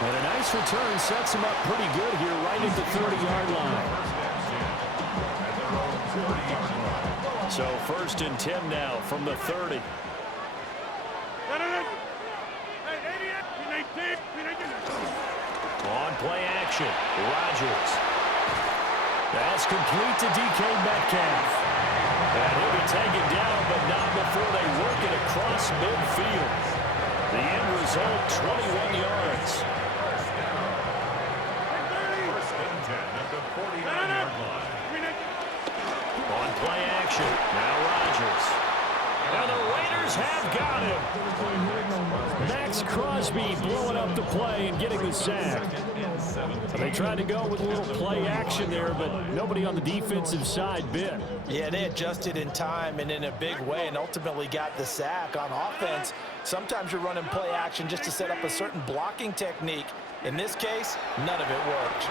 And a nice return sets him up pretty good here right at the 30-yard line. So 1st and 10 now from the 30. On play action, Rodgers. That's complete to DK Metcalf. And he'll be taken down, but not before they work it across midfield. The end result, 21 yards. First and 10 at the 49-yard line. On play action, now Rodgers. And the Raiders have got him. Max Crosby blowing up the play and getting the sack. They tried to go with a little play action there, but nobody on the defensive side bit. Yeah, they adjusted in time and in a big way and ultimately got the sack. On offense, sometimes you're running play action just to set up a certain blocking technique. In this case, none of it worked.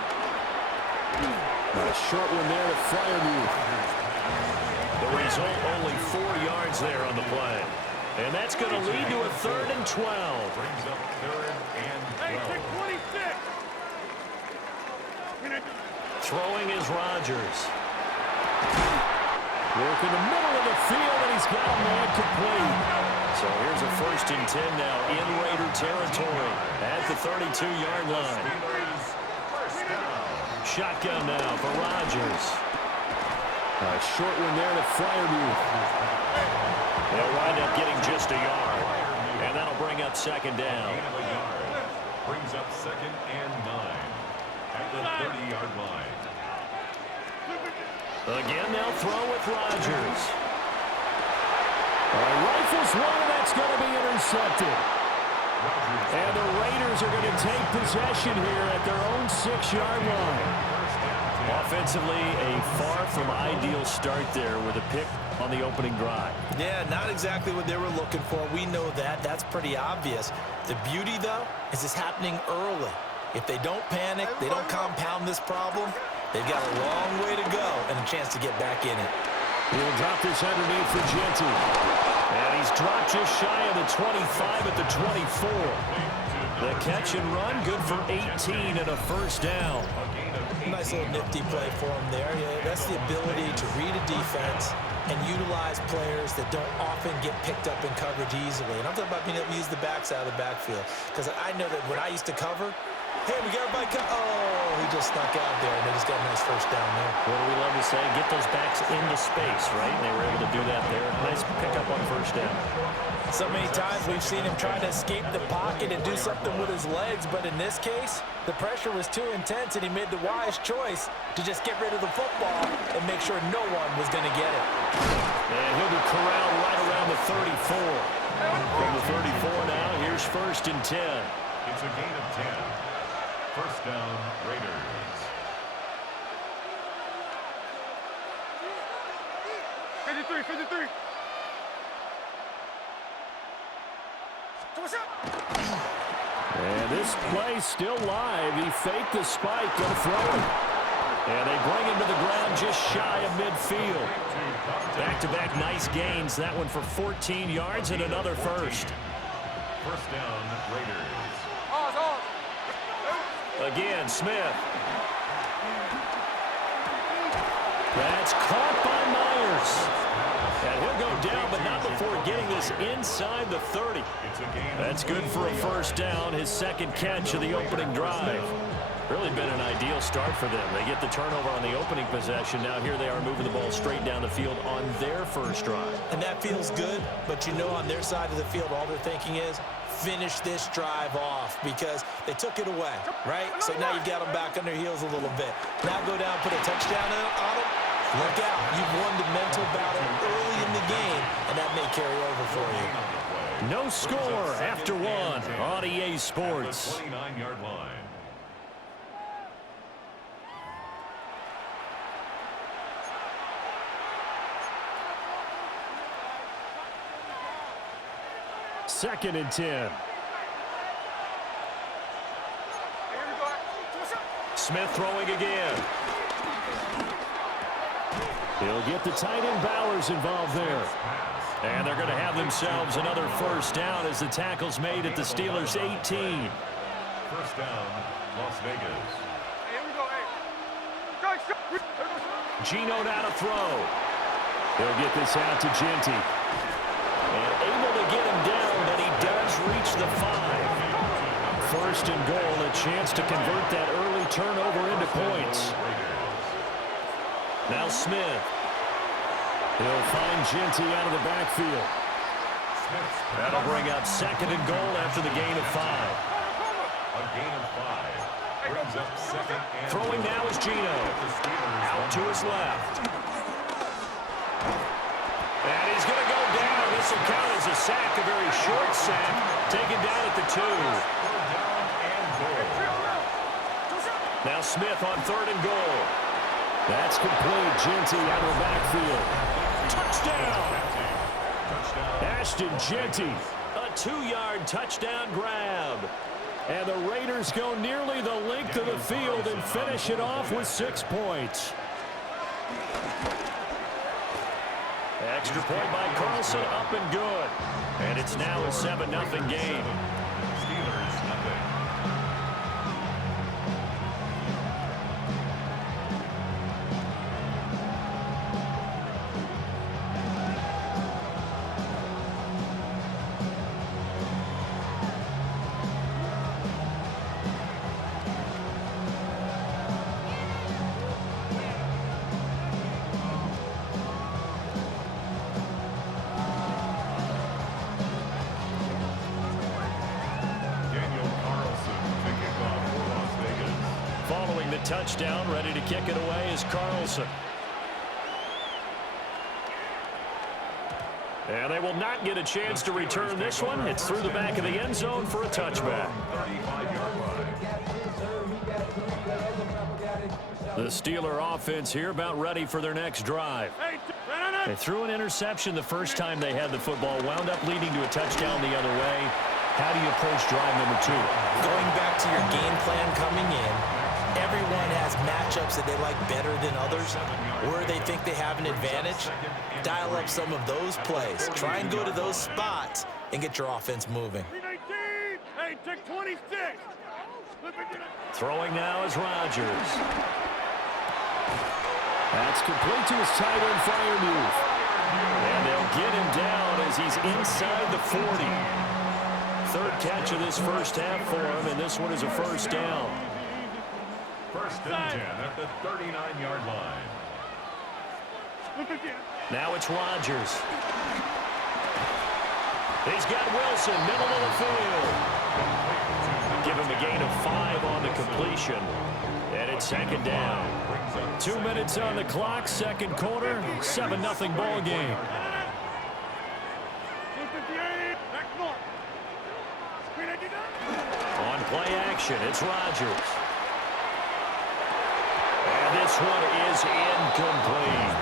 A short one there to Freiermuth. The result, only 4 yards there on the play. And that's going to lead to a 3rd and 12. Brings up 3rd and 12. Throwing is Rodgers. Work in the middle of the field, and he's got a man complete. So here's a 1st and 10 now in Raider territory at the 32-yard line. Shotgun now for Rodgers. A short one there to Freiermuth. They'll wind up getting just a yard. And that'll bring up 2nd down. Brings up 2nd and 9 at the 30-yard line. Again, they'll throw with Rodgers. Rifles one, and that's going to be intercepted. And the Raiders are going to take possession here at their own 6-yard line. Offensively, a far from ideal start there with a pick on the opening drive. Yeah, not exactly what they were looking for. We know that. That's pretty obvious. The beauty, though, is it's happening early. If they don't panic, they don't compound this problem, they've got a long way to go and a chance to get back in it. He'll drop this underneath for Genty. And he's dropped just shy of the 25 at the 24. The catch and run, good for 18 and a 1st down. Nice little nifty play for him there. Yeah, that's the ability to read a defense and utilize players that don't often get picked up in coverage easily. And I'm talking about being able to use the backs out of the backfield. Because I know that when I used to cover, hey, we got everybody oh, he just snuck out there, and they just got a nice 1st down there. What do we love to say? Get those backs into space, right? And they were able to do that there. Nice pickup on 1st down. So many times we've seen him trying to escape the pocket and do something with his legs, but in this case, the pressure was too intense, and he made the wise choice to just get rid of the football and make sure no one was going to get it. And he'll be corralled right around the 34. From the 34 now, here's 1st and 10. It's a gain of 10. 1st down, Raiders. And this play still live. He faked the spike, going to throw it. And they bring him to the ground just shy of midfield. Back-to-back nice gains. That one for 14 yards and another 1st. 1st down, Raiders. Again, Smith. That's caught by Myers. And he'll go down, but not before getting this inside the 30. That's good for a 1st down, his 2nd catch of the opening drive. Really been an ideal start for them. They get the turnover on the opening possession. Now here they are moving the ball straight down the field on their 1st drive. And that feels good, but you know on their side of the field, all they're thinking is, finish this drive off because they took it away, right? So now you've got them back on their heels a little bit. Now go down, put a touchdown on them. Look out. You've won the mental battle early in the game, and that may carry over for you. No score after one on EA Sports. 29-yard line. Second and 10. Smith throwing again. He'll get the tight end Bowers involved there. And they're going to have themselves another 1st down as the tackle's made at the Steelers' 18. first down, Las Vegas. Here we go, Gino now to throw. They'll get this out to Genty. And able to get him down, but he does reach the 5. First and goal, a chance to convert that early turnover into points. Now Smith. He'll find Genty out of the backfield. That'll bring up second and goal after the gain of 5. A gain of 5. Brings up second and Throwing now is Gino. Out to his left. And he's going to go down. This will count as a sack, a very short sack. Taken down at the 2. Now Smith on third and goal. That's complete. Genty out of the backfield. Touchdown! Ashton Genty, a 2-yard touchdown grab. And the Raiders go nearly the length of the field and finish it off with 6 points. Extra point by Carlson, up and good. And it's now a 7-0 game. Steelers, nothing. Following the touchdown, ready to kick it away is Carlson. And they will not get a chance to return this one. It's through the back of the end zone for a touchback. The Steeler offense here about ready for their next drive. They threw an interception the first time they had the football, wound up leading to a touchdown the other way. How do you approach drive number 2? Going back to your game plan coming in, everyone has matchups that they like better than others, where they think they have an advantage. Dial up some of those plays. Try and go to those spots and get your offense moving. Hey, take 26. Throwing now is Rodgers. That's complete to his tight end Freiermuth. And they'll get him down as he's inside the 40. Third catch of this first half for him, and this one is a first down. First and 10 at the 39-yard line. Now it's Rodgers. He's got Wilson, middle of the field. Give him a gain of 5 on the completion. And it's second down. 2 minutes on the clock, second quarter, 7-0 ball game. On play action, it's Rodgers. And this one is incomplete.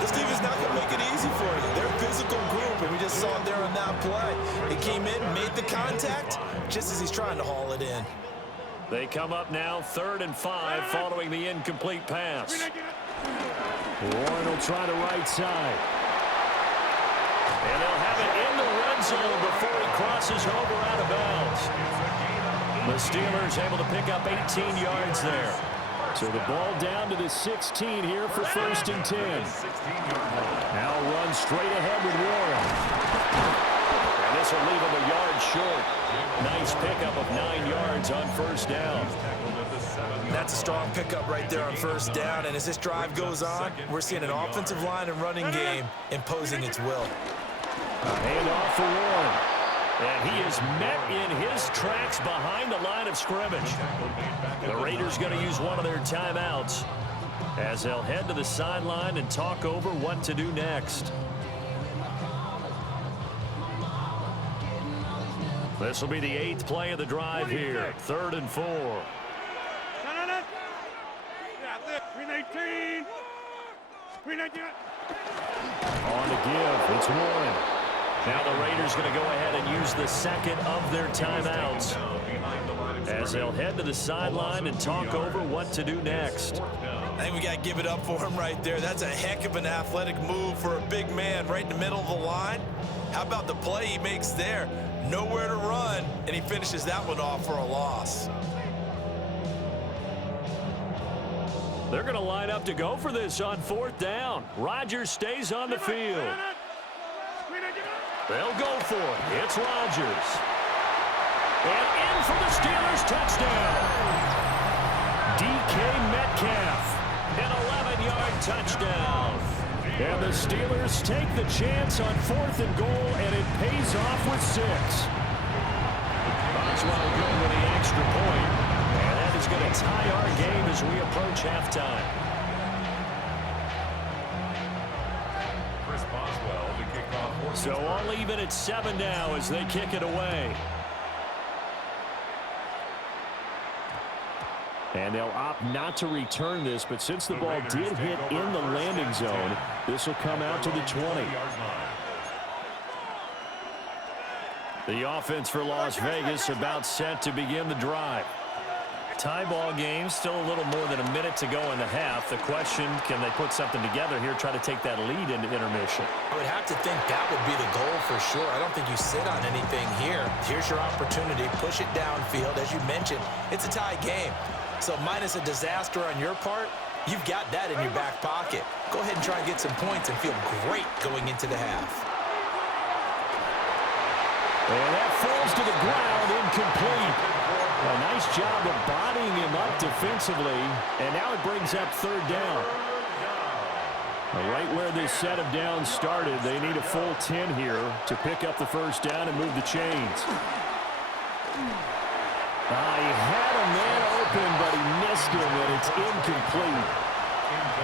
This team is not going to make it easy for you. They're a physical group, and we just saw it there on that play. He came in, made the contact, just as he's trying to haul it in. They come up now, 3rd and 5, following the incomplete pass. Warren will try the right side. And they'll have it in the red zone before he crosses over out of bounds. The Steelers able to pick up 18 yards there. So the ball down to the 16 here for 1st and 10. Now run straight ahead with Warren. And this will leave him a yard short. Nice pickup of 9 yards on first down. That's a strong pickup right there on first down. And as this drive goes on, we're seeing an offensive line and running game imposing its will. Hand off for Warren. And he is met in his tracks behind the line of scrimmage. The Raiders going to use one of their timeouts as they'll head to the sideline and talk over what to do next. This will be the 8th play of the drive here. 3rd and 4. On the give, it's Warren. Now the Raiders going to go ahead and use the second of their timeouts as they'll head to the sideline and talk over what to do next. I think we got to give it up for him right there. That's a heck of an athletic move for a big man right in the middle of the line. How about the play he makes there? Nowhere to run, and he finishes that one off for a loss. They're going to line up to go for this on 4th down. Rodgers stays on the field. They'll go for it. It's Rodgers. And in for the Steelers touchdown. DK Metcalf, an 11-yard touchdown. And the Steelers take the chance on 4th and goal, and it pays off with 6. Boswell good with the extra point. And that is going to tie our game as we approach halftime. Chris Boswell to kick off. So all even at 7 now as they kick it away. And they'll opt not to return this, but since the ball did hit in the landing zone, this will come out to the 20. The offense for Las Vegas about set to begin the drive. Tie ball game, still a little more than a minute to go in the half. The question, can they put something together here, try to take that lead into intermission? I would have to think that would be the goal for sure. I don't think you sit on anything here. Here's your opportunity. Push it downfield. As you mentioned, it's a tie game. So minus a disaster on your part, you've got that in your back pocket. Go ahead and try and get some points and feel great going into the half. And that falls to the ground, incomplete. A nice job of bodying him up defensively, and now it brings up 3rd down. Right where this set of downs started, they need a full 10 here to pick up the 1st down and move the chains. He had a man open, but he missed him, and it's incomplete.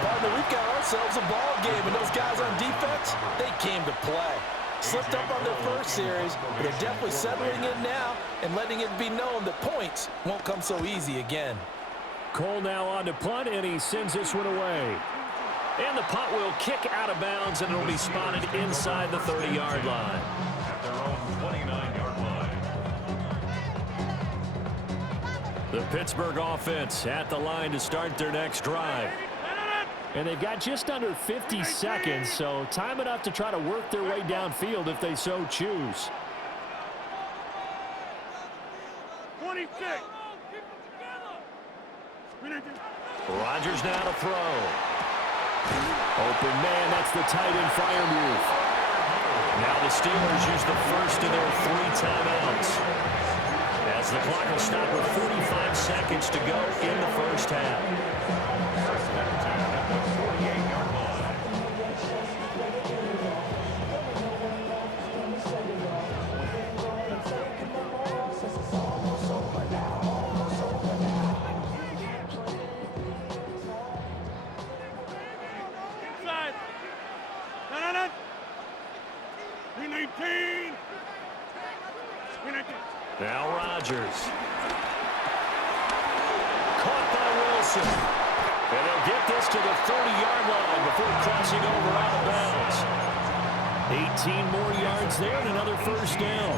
Partner, we've got ourselves a ball game, and those guys on defense, they came to play. Slipped up on their first series, but they're definitely settling in now and letting it be known that points won't come so easy again. Cole now on to punt, and he sends this one away. And the punt will kick out of bounds, and it'll be spotted inside the 30-yard line. At their own 29-yard line. The Pittsburgh offense at the line to start their next drive. And they've got just under 50 seconds, so time enough to try to work their way downfield if they so choose. 26. Rodgers now to throw. Open man, that's the tight end fire move. Now the Steelers use the first of their 3 timeouts, as the clock will stop with 45 seconds to go in the first half. Inside. No. 319. 319. Now Rodgers. Caught by Wilson. And they'll get this to the 30-yard line before crossing over out of bounds. 18 more yards there and another 1st down.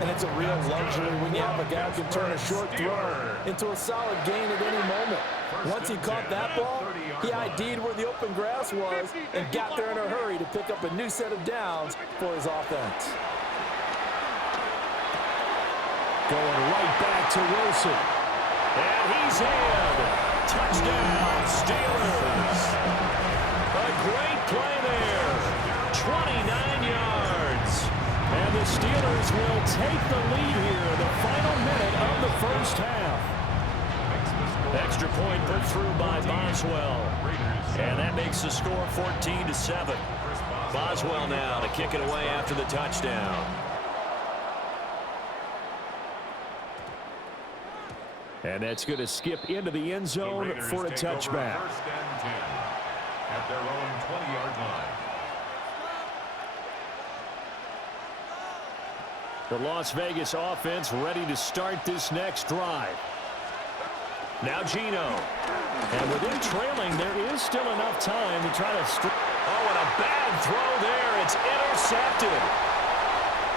And it's a real luxury when you have a guy who can turn a short throw into a solid gain at any moment. Once he caught that ball, he ID'd where the open grass was and got there in a hurry to pick up a new set of downs for his offense. Going right back to Wilson. And he's in. Touchdown, Steelers. A great play there. 29 yards. And the Steelers will take the lead here in the final minute of the first half. Extra point put through by Boswell. And that makes the score 14-7. Boswell now to kick it away after the touchdown. And that's going to skip into the end zone for a touchback. First and 10 at their own 20-yard line. The Las Vegas offense ready to start this next drive. Now Geno. And with him trailing, there is still enough time to try to... Oh, and a bad throw there. It's intercepted.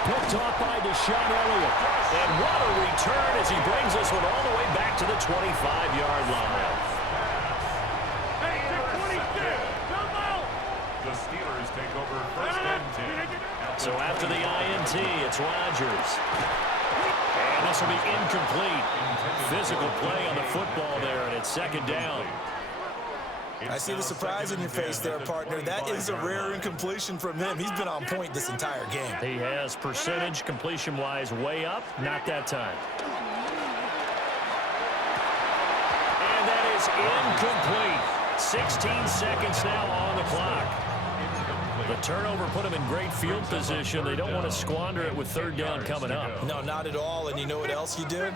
Picked off by Deshaun Elliott. And what a return as he brings this one all the way back to the 25-yard line. Hey, 26. Jump out. The Steelers take over first and 10 at So after the INT, it's Rodgers. And this will be incomplete. Physical play on the football there, and it's second down. I see the surprise in your face there, partner. That is a rare incompletion from him. He's been on point this entire game. He has percentage completion-wise way up. Not that time. And that is incomplete. 16 seconds now on the clock. The turnover put him in great field position. They don't want to squander it with third down coming up. No, not at all. And you know what else you do?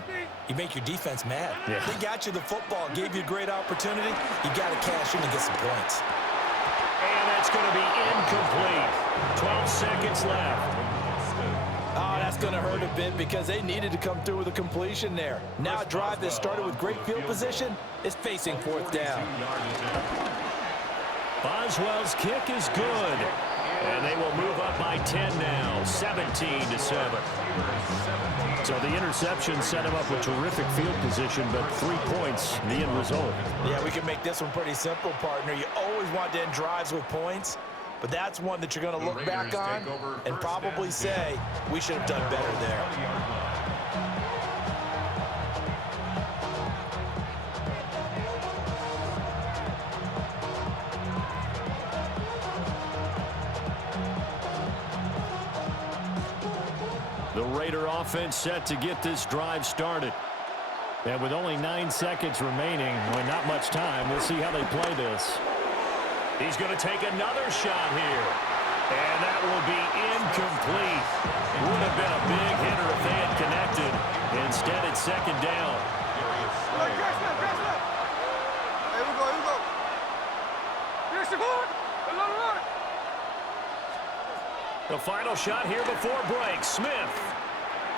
You make your defense mad. Yeah. They got you the football, gave you a great opportunity. You got to cash in and get some points. And that's going to be incomplete. 12 seconds left. Oh, that's going to hurt a bit because they needed to come through with a completion there. Now a drive that started with great field position is facing fourth down. Boswell's kick is good. And they will move up by 10 now, 17-7. So the interception set him up with terrific field position, but 3 points, the end result. Yeah, we can make this one pretty simple, partner. You always want to end drives with points, but that's one that you're going to look back on and probably say, we should have done better there. The Raider offense set to get this drive started. And with only 9 seconds remaining, with not much time, we'll see how they play this. He's going to take another shot here. And that will be incomplete. Would have been a big hitter if they had connected. Instead, it's second down. The final shot here before break. Smith.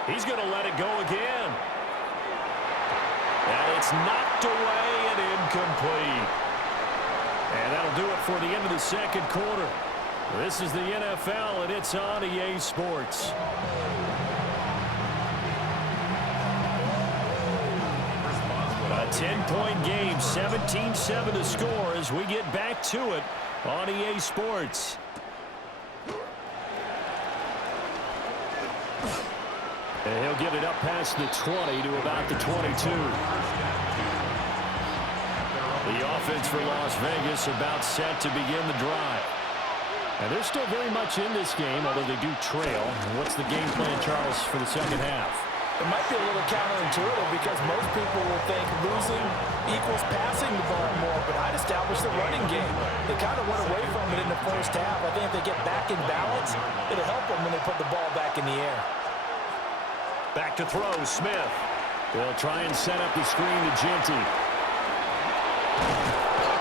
He's going to let it go again. And it's knocked away and incomplete. And that'll do it for the end of the second quarter. This is the NFL, and it's on EA Sports. A 10-point game, 17-7 to score as we get back to it on EA Sports. And he'll get it up past the 20 to about the 22. The offense for Las Vegas about set to begin the drive. And they're still very much in this game, although they do trail. What's the game plan, Charles, for the second half? It might be a little counterintuitive because most people will think losing equals passing the ball more, but I'd establish the running game. They kind of went away from it in the first half. I think if they get back in balance, it'll help them when they put the ball back in the air. Back to throw, Smith. They'll try and set up the screen to Genty.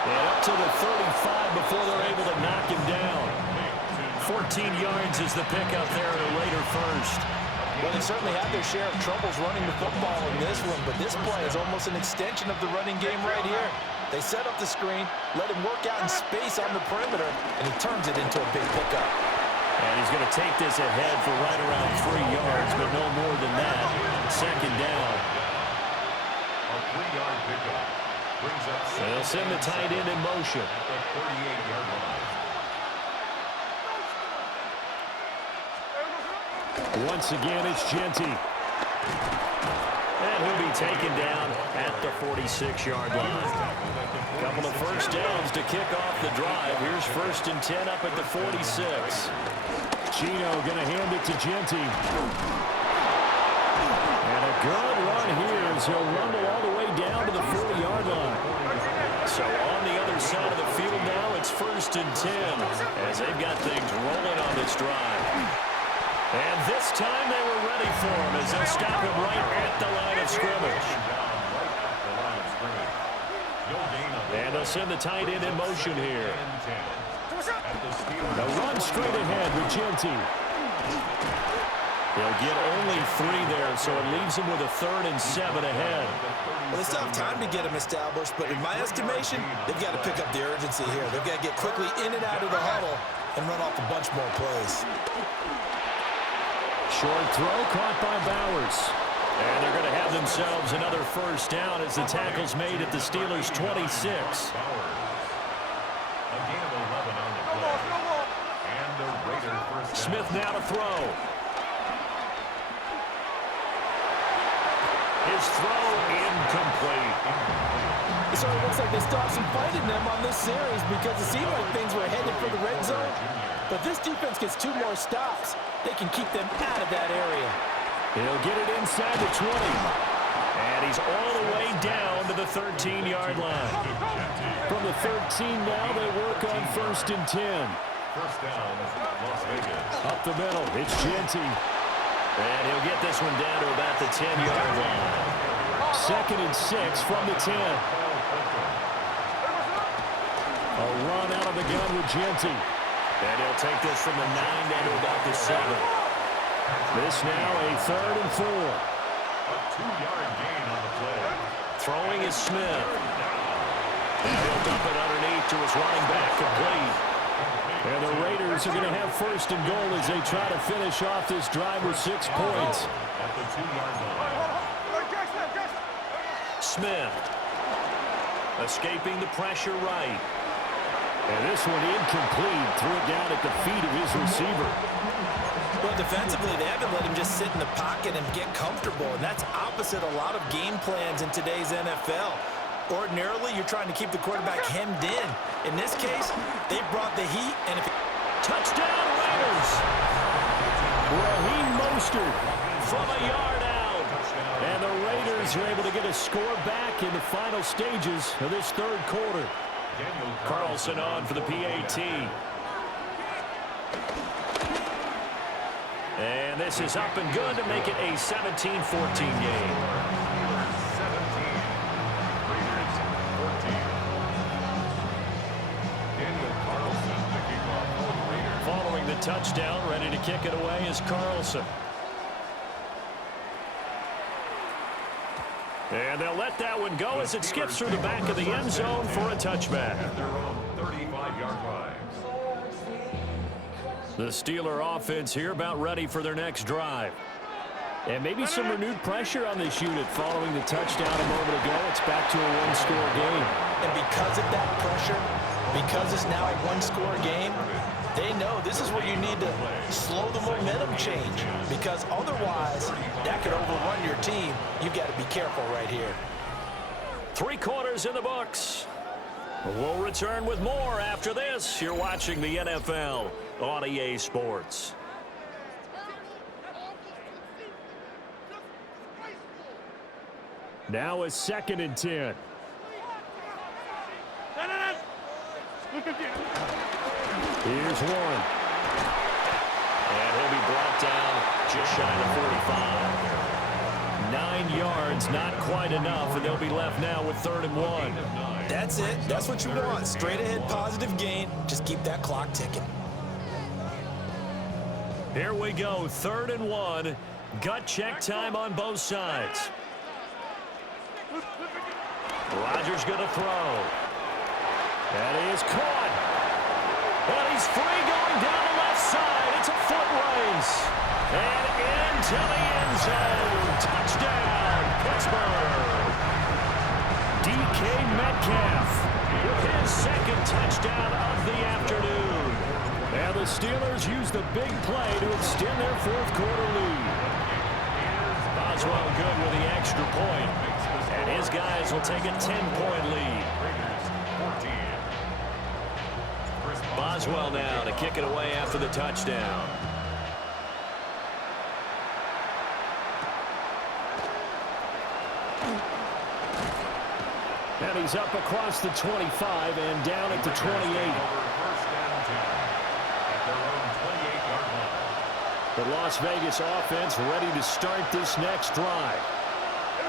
And up to the 35 before they're able to knock him down. 14 yards is the pickup there at a Raider first. Well, they certainly had their share of troubles running the football in this one, but this play is almost an extension of the running game right here. They set up the screen, let him work out in space on the perimeter, and he turns it into a big pickup. And he's going to take this ahead for right around 3 yards, but no more than that. Second down. A 3-yard pickup brings up. And they'll send the tight end in motion. At the 38-yard line. Once again, it's Genty. And he'll be taken down at the 46-yard line. Couple of first downs to kick off the drive. Here's 1st and 10 up at the 46. Chino going to hand it to Genty. And a good run here as he'll rumble all the way down to the 40-yard line. So on the other side of the field now, it's 1st and 10 as they've got things rolling on this drive. And this time they were ready for him as they'll stop him right at the line of scrimmage. And they'll send the tight end in motion here. They'll run straight ahead with Genty. They'll get only 3 there, so it leaves him with a 3rd and 7 ahead. Well, they still have time to get him established, but in my estimation, they've got to pick up the urgency here. They've got to get quickly in and out of the huddle and run off a bunch more plays. Short throw caught by Bowers. And they're going to have themselves another first down as the tackle's made at the Steelers' 26. A gain of 11 on the play. And the Raiders first Smith now to throw. His throw incomplete. So it looks like they still have some fight in them on this series because it seemed like things were headed for the red zone. But this defense gets 2 more stops. They can keep them out of that area. He'll get it inside the 20. And he's all the way down to the 13-yard line. From the 13 now, they work on 1st and 10. First down, Las Vegas. Up the middle, it's Genty. And he'll get this one down to about the 10-yard line. 2nd and 6 from the 10. A run out of the gun with Genty. And he'll take this from the 9 down to about the 7. This now a 3rd and 4. A 2-yard gain on the play. Throwing is Smith. And he'll dump it underneath to his running back, complete. And the Raiders are going to have 1st and goal as they try to finish off this drive with 6 points. At the 2-yard line. Smith escaping the pressure right. And this one incomplete. Threw it down at the feet of his receiver. Well, defensively, they haven't let him just sit in the pocket and get comfortable, and that's opposite a lot of game plans in today's NFL. Ordinarily, you're trying to keep the quarterback hemmed in. In this case, they brought the heat, and if touchdown Raiders! Raheem Mostert from a yard out. And the Raiders are able to get a score back in the final stages of this 3rd quarter. Carlson on for the PAT. And this is up and good to make it a 17-14 game. Following the touchdown, ready to kick it away is Carlson. And they'll let that one go as it skips through the back of the end zone for a touchback. At their own 35-yard line. The Steeler offense here about ready for their next drive. And maybe some renewed pressure on this unit following the touchdown a moment ago. It's back to a 1-score game. And because of that pressure, because it's now a 1-score game, they know this is where you need to slow the momentum change, because otherwise that could overrun your team. You've got to be careful right here. 3 quarters in the books. We'll return with more after this. You're watching the NFL on EA Sports. Now a 2nd and 10. Here's one. And he'll be brought down just shy of 45. 9 yards, not quite enough, and they'll be left now with 3rd and 1. That's it. That's what you want. Straight ahead positive gain. Just keep that clock ticking. Here we go, 3rd and 1. Gut check time on both sides. Rodgers going to throw. That is caught. And he's free going down the left side. It's a foot race. And into the end zone. Touchdown, Pittsburgh. DK Metcalf with his 2nd touchdown of the afternoon. And the Steelers use the big play to extend their 4th quarter lead. Boswell good with the extra point. And his guys will take a 10-point lead. Boswell now to kick it away after the touchdown. And he's up across the 25 and down at the 28. The Las Vegas offense ready to start this next drive.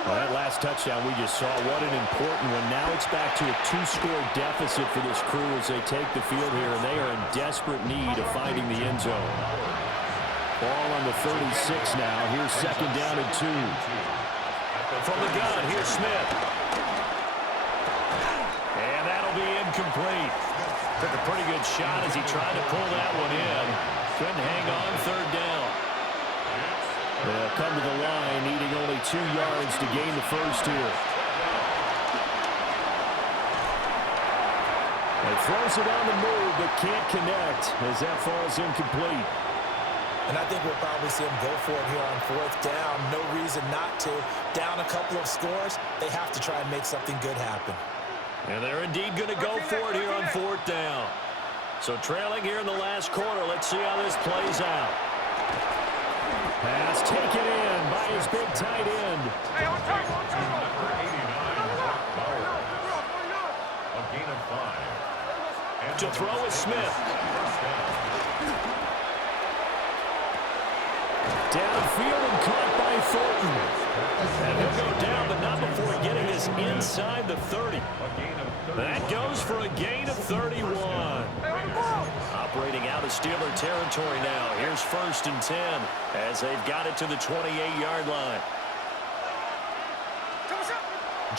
Well, that last touchdown we just saw, what an important one. Now it's back to a 2-score deficit for this crew as they take the field here, and they are in desperate need of finding the end zone. Ball on the 36 now. Here's 2nd down and 2. From the gun, here's Smith. And that'll be incomplete. Took a pretty good shot as he tried to pull that one in. Couldn't hang on 3rd down. They'll come to the line, needing only 2 yards to gain the 1st here. He throws it on the move, but can't connect as that falls incomplete. And I think we'll probably see them go for it here on fourth down. No reason not to. Down a couple of scores, they have to try and make something good happen. And they're indeed going to go for it here on fourth down. So trailing here in the last quarter. Let's see how this plays out. Pass taken in by his big tight end. Number 89, Bauer. A gain of 5. And To throw is Smith. First down. Downfield and caught by Thornton. And he'll go down, but not before getting this inside the 30. A gain of 31. That goes for a gain of 31. Operating out of Steeler territory now. Here's 1st and 10 as they've got it to the 28-yard line.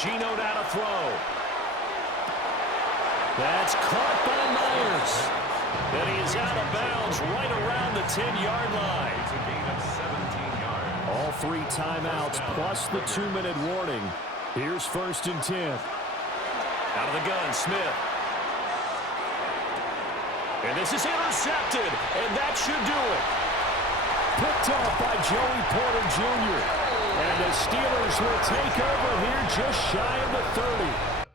Geno now to throw. That's caught by Myers. And he is out of bounds right around the 10-yard line. It's a gain of 17 yards. All 3 timeouts plus the 2-minute warning. Here's 1st and 10. Out of the gun, Smith. And this is intercepted, and that should do it. Picked off by Joey Porter Jr. And the Steelers will take over here just shy of the 30.